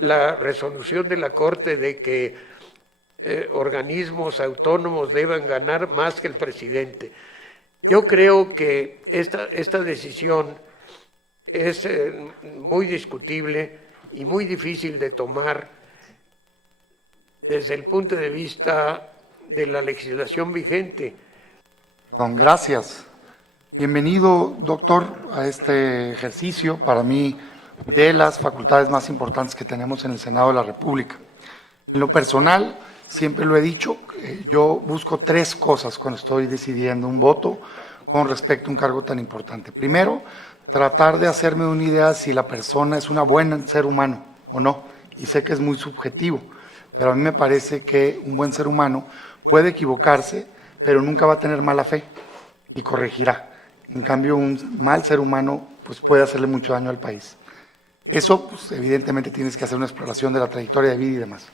la resolución de la Corte de que organismos autónomos deban ganar más que el presidente. Yo creo que esta decisión es muy discutible y muy difícil de tomar desde el punto de vista de la legislación vigente. Don, gracias. Bienvenido, doctor, a este ejercicio, para mí, de las facultades más importantes que tenemos en el Senado de la República. En lo personal, siempre lo he dicho, yo busco tres cosas cuando estoy decidiendo un voto con respecto a un cargo tan importante. Primero, tratar de hacerme una idea si la persona es una buena ser humano o no, y sé que es muy subjetivo, pero a mí me parece que un buen ser humano puede equivocarse, pero nunca va a tener mala fe y corregirá. En cambio, un mal ser humano pues puede hacerle mucho daño al país. Eso, pues, evidentemente tienes que hacer una exploración de la trayectoria de vida y demás.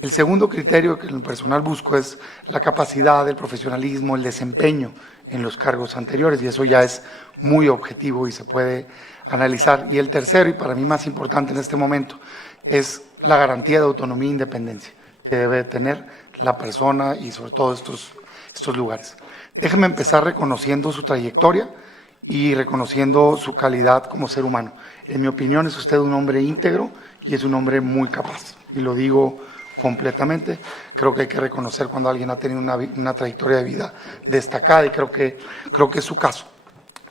El segundo criterio que en lo personal busco es la capacidad, el profesionalismo, el desempeño en los cargos anteriores, y eso ya es muy objetivo y se puede analizar. Y el tercero, y para mí más importante en este momento, es la garantía de autonomía e independencia que debe tener la persona y sobre todo estos lugares. Déjeme empezar reconociendo su trayectoria y reconociendo su calidad como ser humano. En mi opinión, es usted un hombre íntegro y es un hombre muy capaz. Y lo digo completamente. Creo que hay que reconocer cuando alguien ha tenido una trayectoria de vida destacada y creo que es su caso.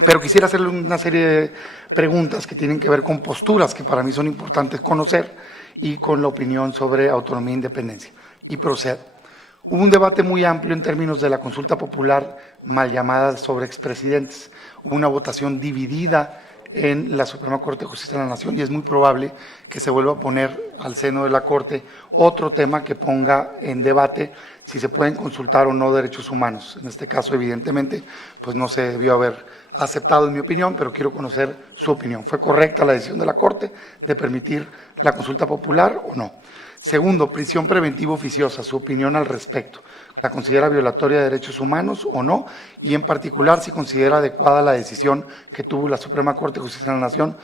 Pero quisiera hacerle una serie de preguntas que tienen que ver con posturas que para mí son importantes conocer y con la opinión sobre autonomía e independencia. Y procedo. Hubo un debate muy amplio en términos de la consulta popular mal llamada sobre expresidentes. Hubo una votación dividida en la Suprema Corte de Justicia de la Nación y es muy probable que se vuelva a poner al seno de la Corte otro tema que ponga en debate si se pueden consultar o no derechos humanos. En este caso, evidentemente, pues no se debió haber aceptado en mi opinión, pero quiero conocer su opinión. ¿Fue correcta la decisión de la Corte de permitir la consulta popular o no? Segundo, prisión preventiva oficiosa, su opinión al respecto. ¿La considera violatoria de derechos humanos o no? Y en particular, si considera adecuada la decisión que tuvo la Suprema Corte de Justicia de la Nación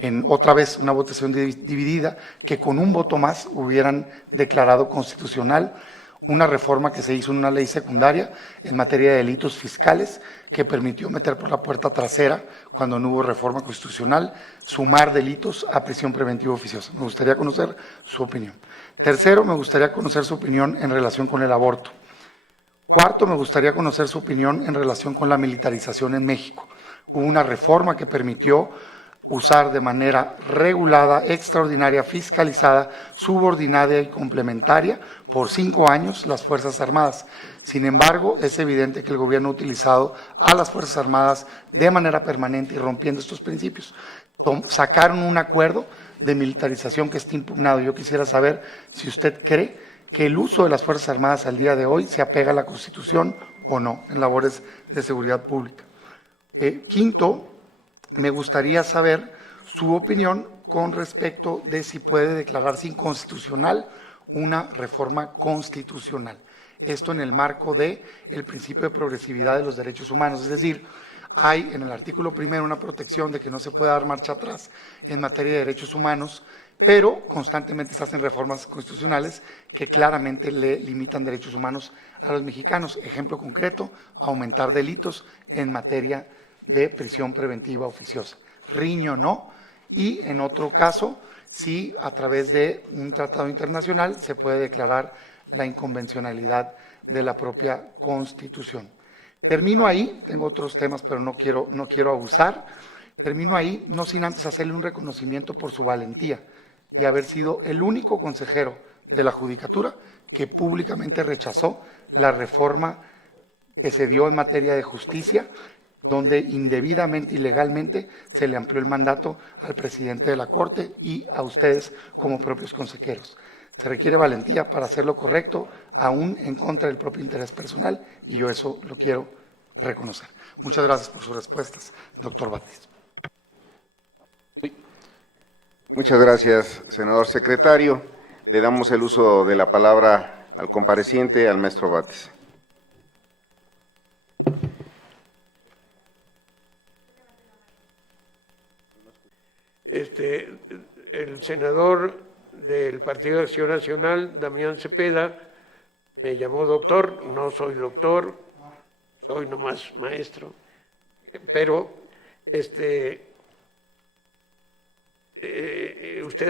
en otra vez una votación dividida, que con un voto más hubieran declarado constitucional una reforma que se hizo en una ley secundaria en materia de delitos fiscales que permitió meter por la puerta trasera, cuando no hubo reforma constitucional, sumar delitos a prisión preventiva oficiosa. Me gustaría conocer su opinión. Tercero, me gustaría conocer su opinión en relación con el aborto. Cuarto, me gustaría conocer su opinión en relación con la militarización en México. Hubo una reforma que permitió usar de manera regulada, extraordinaria, fiscalizada, subordinada y complementaria por 5 años las Fuerzas Armadas. Sin embargo, es evidente que el gobierno ha utilizado a las Fuerzas Armadas de manera permanente y rompiendo estos principios. Sacaron un acuerdo de militarización que está impugnado. Yo quisiera saber si usted cree que el uso de las Fuerzas Armadas al día de hoy se apega a la Constitución o no en labores de seguridad pública. Quinto, me gustaría saber su opinión con respecto de si puede declararse inconstitucional una reforma constitucional. Esto en el marco del principio de progresividad de los derechos humanos, es decir, hay en el artículo primero una protección de que no se puede dar marcha atrás en materia de derechos humanos, pero constantemente se hacen reformas constitucionales que claramente le limitan derechos humanos a los mexicanos. Ejemplo concreto, aumentar delitos en materia de prisión preventiva oficiosa. Riño no, y en otro caso, si a través de un tratado internacional se puede declarar la inconvencionalidad de la propia Constitución. Termino ahí, tengo otros temas, pero no quiero abusar. Termino ahí, no sin antes hacerle un reconocimiento por su valentía y haber sido el único consejero de la Judicatura que públicamente rechazó la reforma que se dio en materia de justicia, donde indebidamente y legalmente se le amplió el mandato al presidente de la Corte y a ustedes como propios consejeros. Se requiere valentía para hacer lo correcto, aún en contra del propio interés personal, y yo eso lo quiero reconocer. Muchas gracias por sus respuestas, doctor Batis. Sí. Muchas gracias, senador secretario. Le damos el uso de la palabra al compareciente, al maestro Batis. el senador del Partido de Acción Nacional, Damián Cepeda, me llamó doctor. No soy doctor, soy nomás maestro, pero usted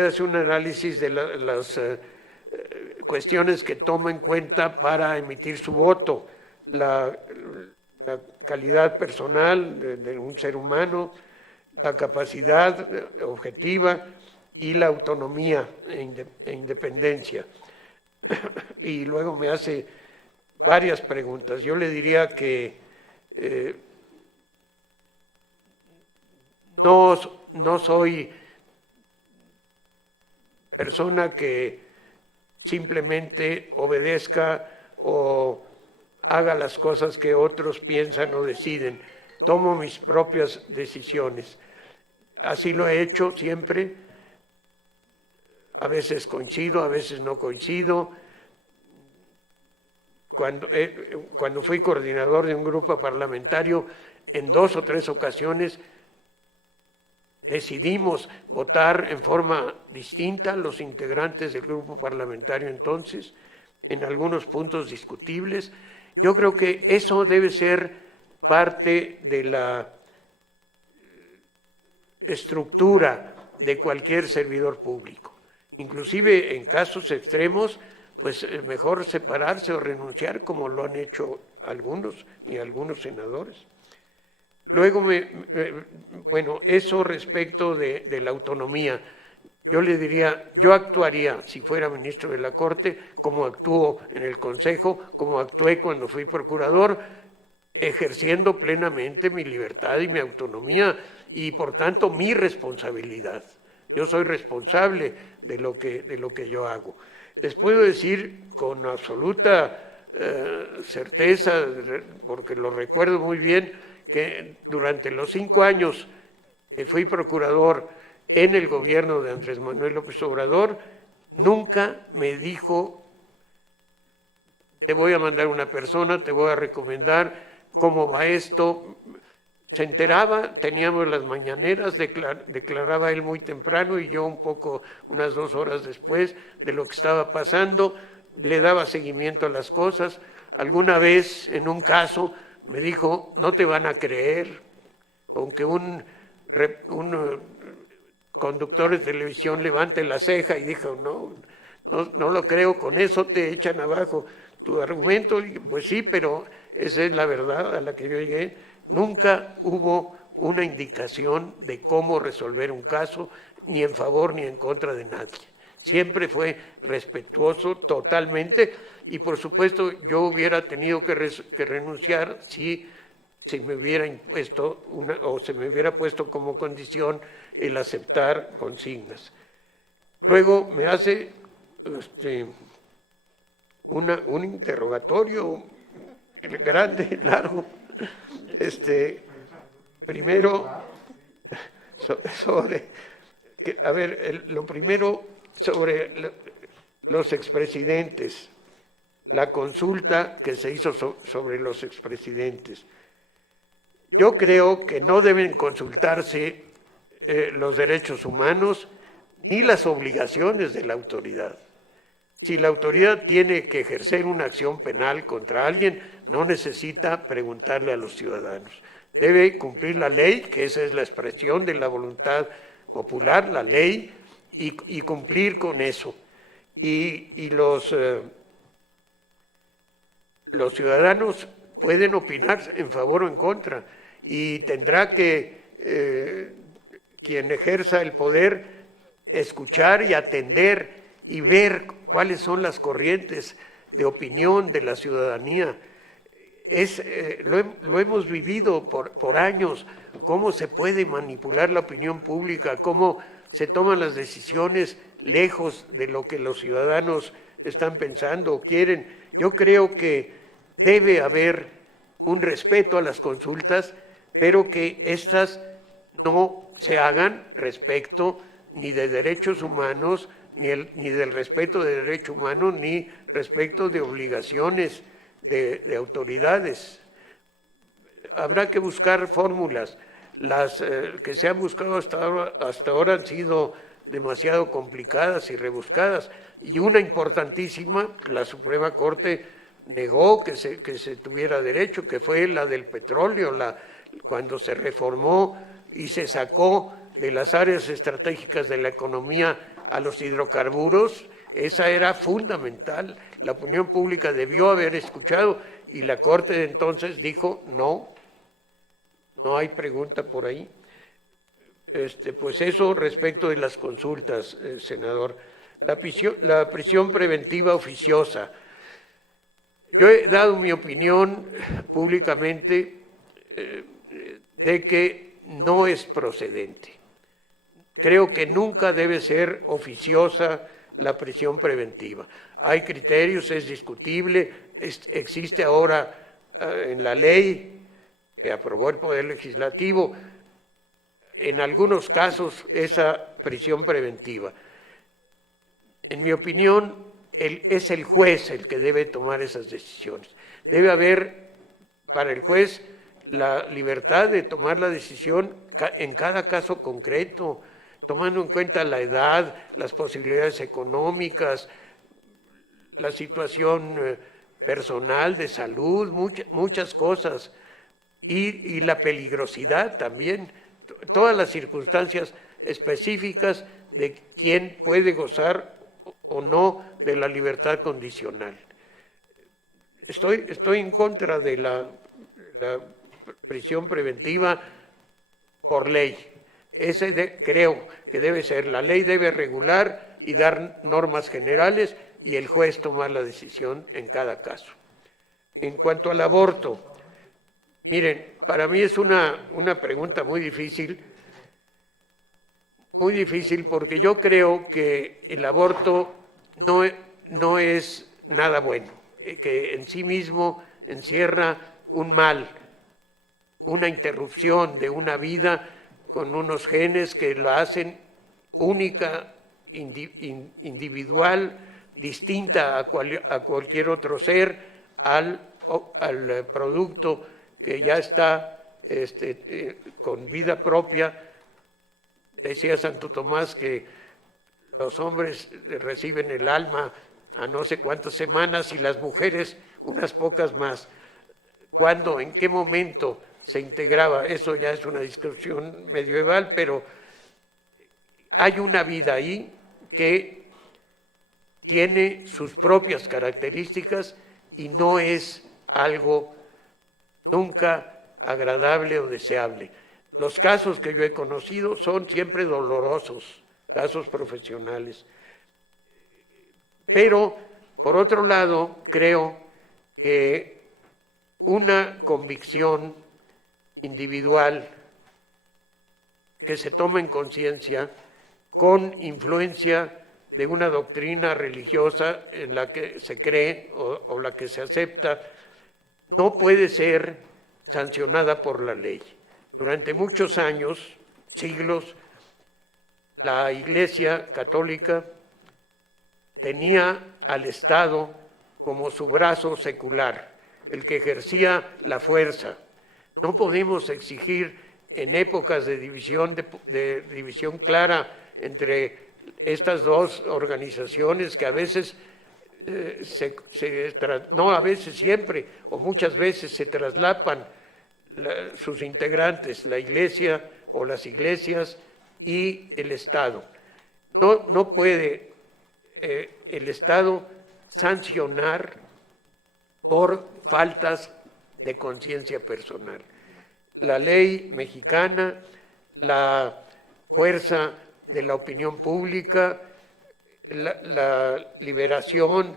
hace un análisis de las cuestiones que toma en cuenta para emitir su voto, la calidad personal de un ser humano, la capacidad objetiva y la autonomía e independencia. Y luego me hace varias preguntas. Yo le diría que no soy persona que simplemente obedezca o haga las cosas que otros piensan o deciden. Tomo mis propias decisiones. Así lo he hecho siempre. A veces coincido, a veces no coincido. Cuando fui coordinador de un grupo parlamentario, en 2 o 3 ocasiones decidimos votar en forma distinta los integrantes del grupo parlamentario entonces, en algunos puntos discutibles. Yo creo que eso debe ser parte de la estructura de cualquier servidor público. Inclusive en casos extremos, pues mejor separarse o renunciar, como lo han hecho algunos y algunos senadores. Luego, bueno, eso respecto de la autonomía. Yo le diría, yo actuaría, si fuera ministro de la Corte, como actúo en el Consejo, como actué cuando fui procurador, ejerciendo plenamente mi libertad y mi autonomía y, por tanto, mi responsabilidad. Yo soy responsable de lo que yo hago. Les puedo decir con absoluta certeza, porque lo recuerdo muy bien, que durante los 5 años que fui procurador en el gobierno de Andrés Manuel López Obrador, nunca me dijo, te voy a mandar una persona, te voy a recomendar cómo va esto. Se enteraba, teníamos las mañaneras, declaraba él muy temprano y yo un poco, unas 2 horas después de lo que estaba pasando, le daba seguimiento a las cosas. Alguna vez, en un caso, me dijo, no te van a creer, aunque un conductor de televisión levante la ceja y dijo, no lo creo, con eso te echan abajo tu argumento. Y pues sí, pero esa es la verdad a la que yo llegué. Nunca hubo una indicación de cómo resolver un caso, ni en favor ni en contra de nadie. Siempre fue respetuoso totalmente y por supuesto yo hubiera tenido que renunciar si se me hubiera impuesto o se me hubiera puesto como condición el aceptar consignas. Luego me hace un interrogatorio grande, largo. Primero, lo primero sobre los expresidentes, la consulta que se hizo sobre los expresidentes. Yo creo que no deben consultarse los derechos humanos ni las obligaciones de la autoridad. Si la autoridad tiene que ejercer una acción penal contra alguien, no necesita preguntarle a los ciudadanos. Debe cumplir la ley, que esa es la expresión de la voluntad popular, la ley, y cumplir con eso. Y los ciudadanos pueden opinar en favor o en contra, y tendrá que quien ejerza el poder escuchar y atender y ver cuáles son las corrientes de opinión de la ciudadanía. Lo hemos vivido por años, cómo se puede manipular la opinión pública, cómo se toman las decisiones lejos de lo que los ciudadanos están pensando o quieren. Yo creo que debe haber un respeto a las consultas, pero que éstas no se hagan respecto ni de derechos humanos, ni del respeto de derechos humanos, ni respecto de obligaciones de autoridades. Habrá que buscar fórmulas. Las que se han buscado hasta ahora han sido demasiado complicadas y rebuscadas. Y una importantísima, la Suprema Corte negó que se tuviera derecho, que fue la del petróleo, cuando se reformó y se sacó de las áreas estratégicas de la economía a los hidrocarburos. Esa era fundamental. La opinión pública debió haber escuchado y la Corte de entonces dijo no hay pregunta por ahí. Pues eso respecto de las consultas, senador. La prisión preventiva oficiosa. Yo he dado mi opinión públicamente de que no es procedente. Creo que nunca debe ser oficiosa la prisión preventiva. Hay criterios, es discutible, existe ahora en la ley que aprobó el Poder Legislativo, en algunos casos esa prisión preventiva. En mi opinión, es el juez el que debe tomar esas decisiones. Debe haber para el juez la libertad de tomar la decisión en cada caso concreto, tomando en cuenta la edad, las posibilidades económicas, la situación personal, de salud, muchas cosas, y la peligrosidad también, todas las circunstancias específicas de quién puede gozar o no de la libertad condicional. Estoy en contra de la prisión preventiva por ley. Creo que debe ser, la ley debe regular y dar normas generales y el juez tomar la decisión en cada caso. En cuanto al aborto, miren, para mí es una pregunta muy difícil porque yo creo que el aborto no es nada bueno, que en sí mismo encierra un mal, una interrupción de una vida con unos genes que la hacen única, individual, distinta a cualquier otro ser, al producto que ya está con vida propia. Decía Santo Tomás que los hombres reciben el alma a no sé cuántas semanas y las mujeres unas pocas más. ¿Cuándo, en qué momento se integraba? Eso ya es una discusión medieval, pero hay una vida ahí que tiene sus propias características y no es algo nunca agradable o deseable. Los casos que yo he conocido son siempre dolorosos, casos profesionales. Pero, por otro lado, creo que una convicción individual que se toma en conciencia con influencia de una doctrina religiosa en la que se cree o la que se acepta, no puede ser sancionada por la ley. Durante muchos años, siglos, la Iglesia Católica tenía al Estado como su brazo secular, el que ejercía la fuerza. No podemos exigir en épocas de división clara entre estas dos organizaciones que a veces, no a veces, siempre o muchas veces se traslapan sus integrantes, la Iglesia o las iglesias y el Estado. No puede el Estado sancionar por faltas de conciencia personal. La ley mexicana, la fuerza de la opinión pública, la liberación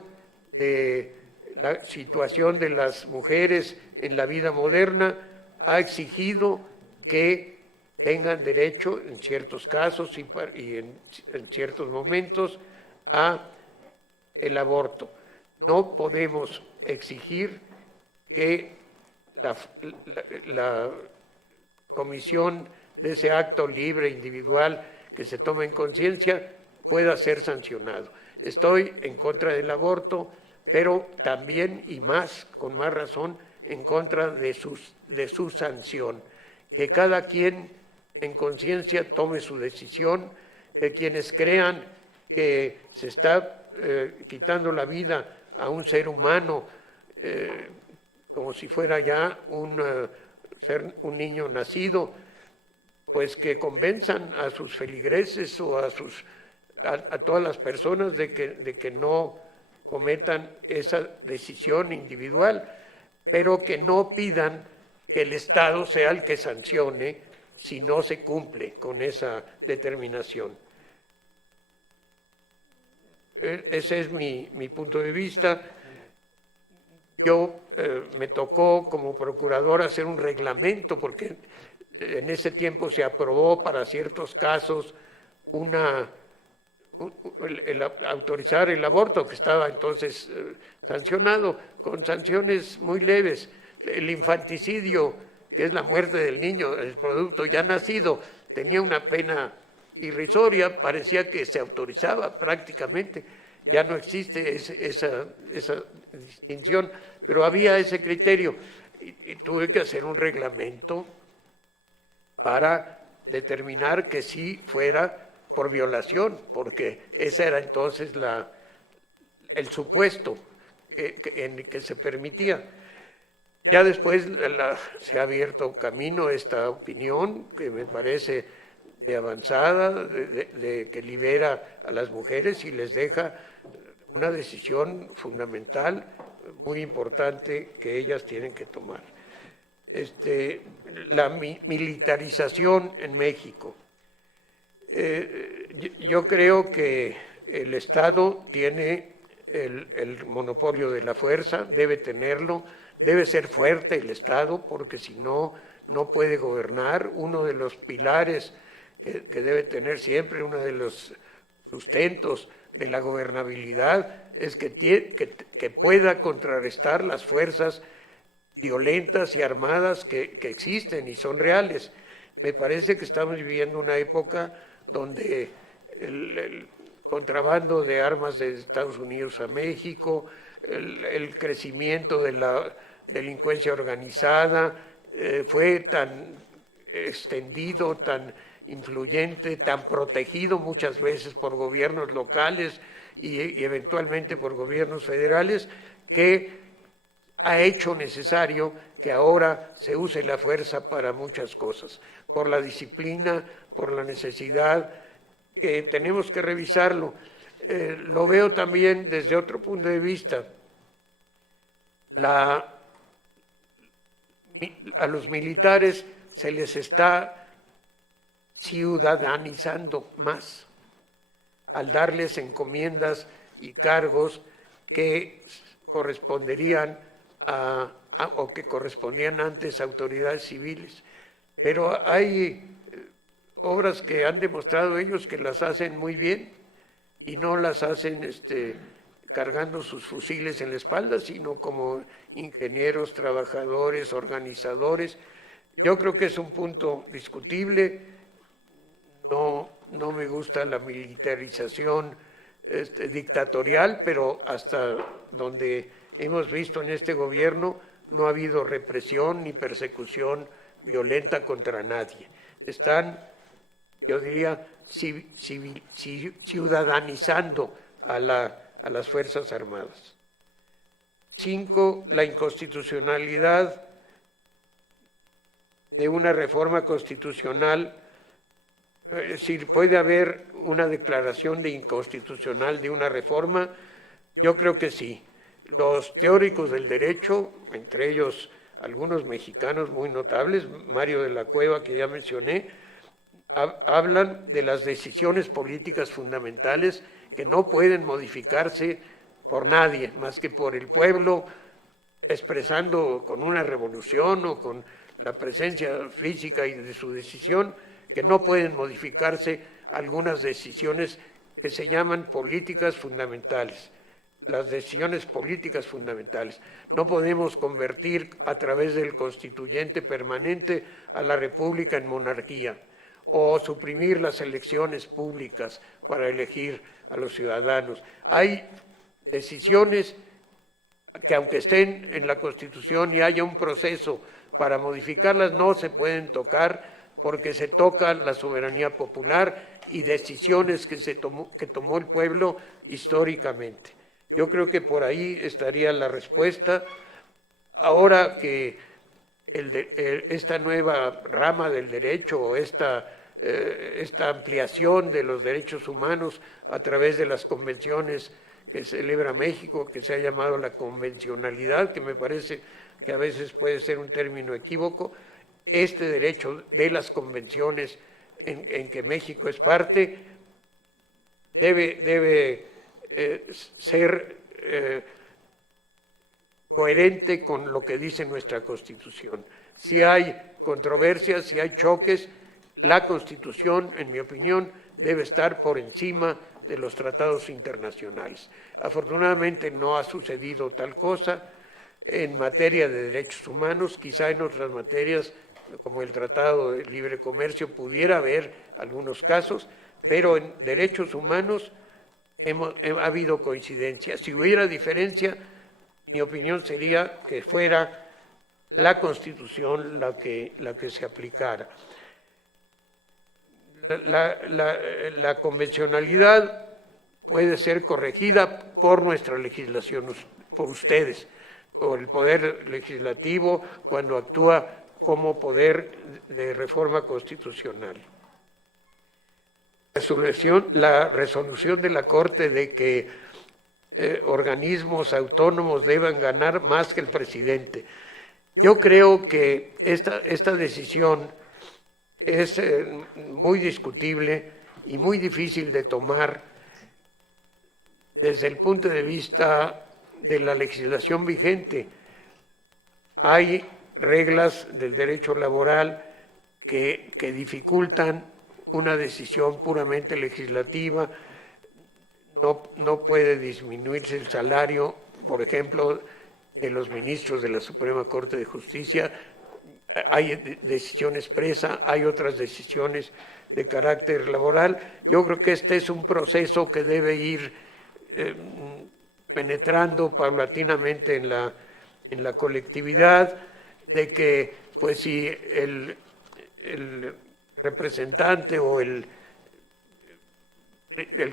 de la situación de las mujeres en la vida moderna ha exigido que tengan derecho en ciertos casos y en ciertos momentos a el aborto. No podemos exigir que la comisión de ese acto libre, individual, que se tome en conciencia, pueda ser sancionado. Estoy en contra del aborto, pero también y más, con más razón, en contra de su sanción. Que cada quien en conciencia tome su decisión, de quienes crean que se está quitando la vida a un ser humano como si fuera ya un niño nacido, pues que convenzan a sus feligreses o a todas las personas de que no cometan esa decisión individual, pero que no pidan que el Estado sea el que sancione si no se cumple con esa determinación. Ese es mi punto de vista. Yo me tocó como procurador hacer un reglamento, porque en ese tiempo se aprobó para ciertos casos autorizar el aborto, que estaba entonces sancionado con sanciones muy leves. El infanticidio, que es la muerte del niño, el producto ya nacido, tenía una pena irrisoria, parecía que se autorizaba prácticamente. Ya no existe esa distinción, pero había ese criterio y tuve que hacer un reglamento para determinar que sí fuera por violación, porque ese era entonces el supuesto en que se permitía. Ya después se ha abierto camino esta opinión que me parece de avanzada, que libera a las mujeres y les deja una decisión fundamental, muy importante, que ellas tienen que tomar. La militarización en México. Yo creo que el Estado tiene el monopolio de la fuerza, debe tenerlo, debe ser fuerte el Estado, porque si no, no puede gobernar. Uno de los pilares que debe tener siempre, uno de los sustentos de la gobernabilidad, es que pueda contrarrestar las fuerzas violentas y armadas que existen y son reales. Me parece que estamos viviendo una época donde el contrabando de armas de Estados Unidos a México, el crecimiento de la delincuencia organizada fue tan extendido, tan influyente, tan protegido muchas veces por gobiernos locales y eventualmente por gobiernos federales, que ha hecho necesario que ahora se use la fuerza para muchas cosas, por la disciplina, por la necesidad, que tenemos que revisarlo. Lo veo también desde otro punto de vista. A los militares se les está ciudadanizando más al darles encomiendas y cargos que corresponderían o que correspondían antes a autoridades civiles. Pero hay obras que han demostrado ellos que las hacen muy bien y no las hacen cargando sus fusiles en la espalda, sino como ingenieros, trabajadores, organizadores. Yo creo que es un punto discutible. No me gusta la militarización dictatorial, pero hasta donde hemos visto en este gobierno no ha habido represión ni persecución violenta contra nadie. Están, yo diría, ciudadanizando a las Fuerzas Armadas. 5, la inconstitucionalidad de una reforma constitucional. Si puede haber una declaración de inconstitucional de una reforma, yo creo que sí. Los teóricos del derecho, entre ellos algunos mexicanos muy notables, Mario de la Cueva, que ya mencioné, hablan de las decisiones políticas fundamentales que no pueden modificarse por nadie, más que por el pueblo, expresando con una revolución o con la presencia física y de su decisión, que no pueden modificarse algunas decisiones que se llaman políticas fundamentales. Las decisiones políticas fundamentales. No podemos convertir a través del constituyente permanente a la República en monarquía o suprimir las elecciones públicas para elegir a los ciudadanos. Hay decisiones que, aunque estén en la Constitución y haya un proceso para modificarlas, no se pueden tocar porque se toca la soberanía popular y decisiones que tomó el pueblo históricamente. Yo creo que por ahí estaría la respuesta. Ahora que esta nueva rama del derecho o esta ampliación de los derechos humanos a través de las convenciones que celebra México, que se ha llamado la convencionalidad, que me parece que a veces puede ser un término equívoco, este derecho de las convenciones en que México es parte debe ser coherente con lo que dice nuestra Constitución. Si hay controversias, si hay choques, la Constitución, en mi opinión, debe estar por encima de los tratados internacionales. Afortunadamente no ha sucedido tal cosa en materia de derechos humanos, quizá en otras materias como el Tratado de Libre Comercio pudiera haber algunos casos, pero en derechos humanos ha habido coincidencia. Si hubiera diferencia, mi opinión sería que fuera la Constitución la que se aplicara. La convencionalidad puede ser corregida por nuestra legislación, por ustedes, por el Poder Legislativo cuando actúa como poder de reforma constitucional. La resolución de la Corte de que organismos autónomos deban ganar más que el presidente. Yo creo que esta decisión es muy discutible y muy difícil de tomar desde el punto de vista de la legislación vigente. Hay reglas del derecho laboral que dificultan una decisión puramente legislativa. No puede disminuirse el salario, por ejemplo, de los ministros de la Suprema Corte de Justicia. Hay decisión expresa, hay otras decisiones de carácter laboral. Yo creo que este es un proceso que debe ir penetrando paulatinamente en la colectividad, de que pues si el representante o el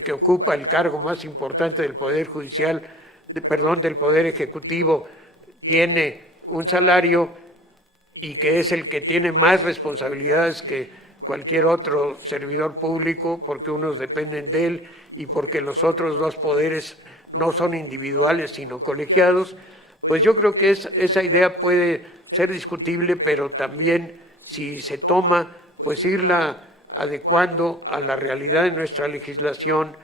que ocupa el cargo más importante del Poder Judicial, del Poder Ejecutivo, tiene un salario y que es el que tiene más responsabilidades que cualquier otro servidor público, porque unos dependen de él y porque los otros dos poderes no son individuales sino colegiados, pues yo creo que esa idea puede ser discutible, pero también si se toma, pues irla adecuando a la realidad de nuestra legislación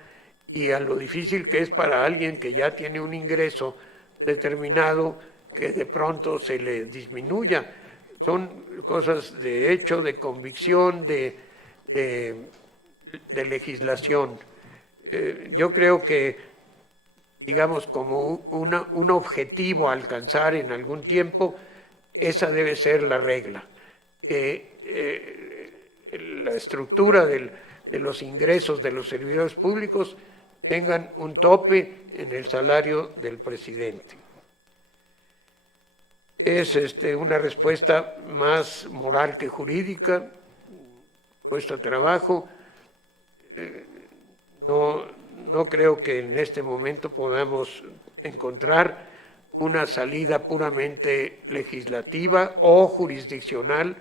y a lo difícil que es para alguien que ya tiene un ingreso determinado que de pronto se le disminuya. Son cosas de hecho, de convicción, de legislación. Yo creo que, digamos, como un objetivo a alcanzar en algún tiempo, esa debe ser la regla. La estructura de los ingresos de los servidores públicos tengan un tope en el salario del presidente. Es una respuesta más moral que jurídica, cuesta trabajo. No creo que en este momento podamos encontrar una salida puramente legislativa o jurisdiccional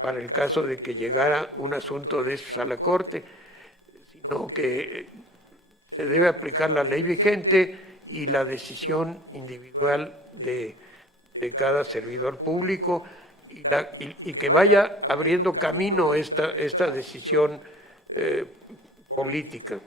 para el caso de que llegara un asunto de esos a la Corte, sino que se debe aplicar la ley vigente y la decisión individual de cada servidor público y que vaya abriendo camino esta decisión política.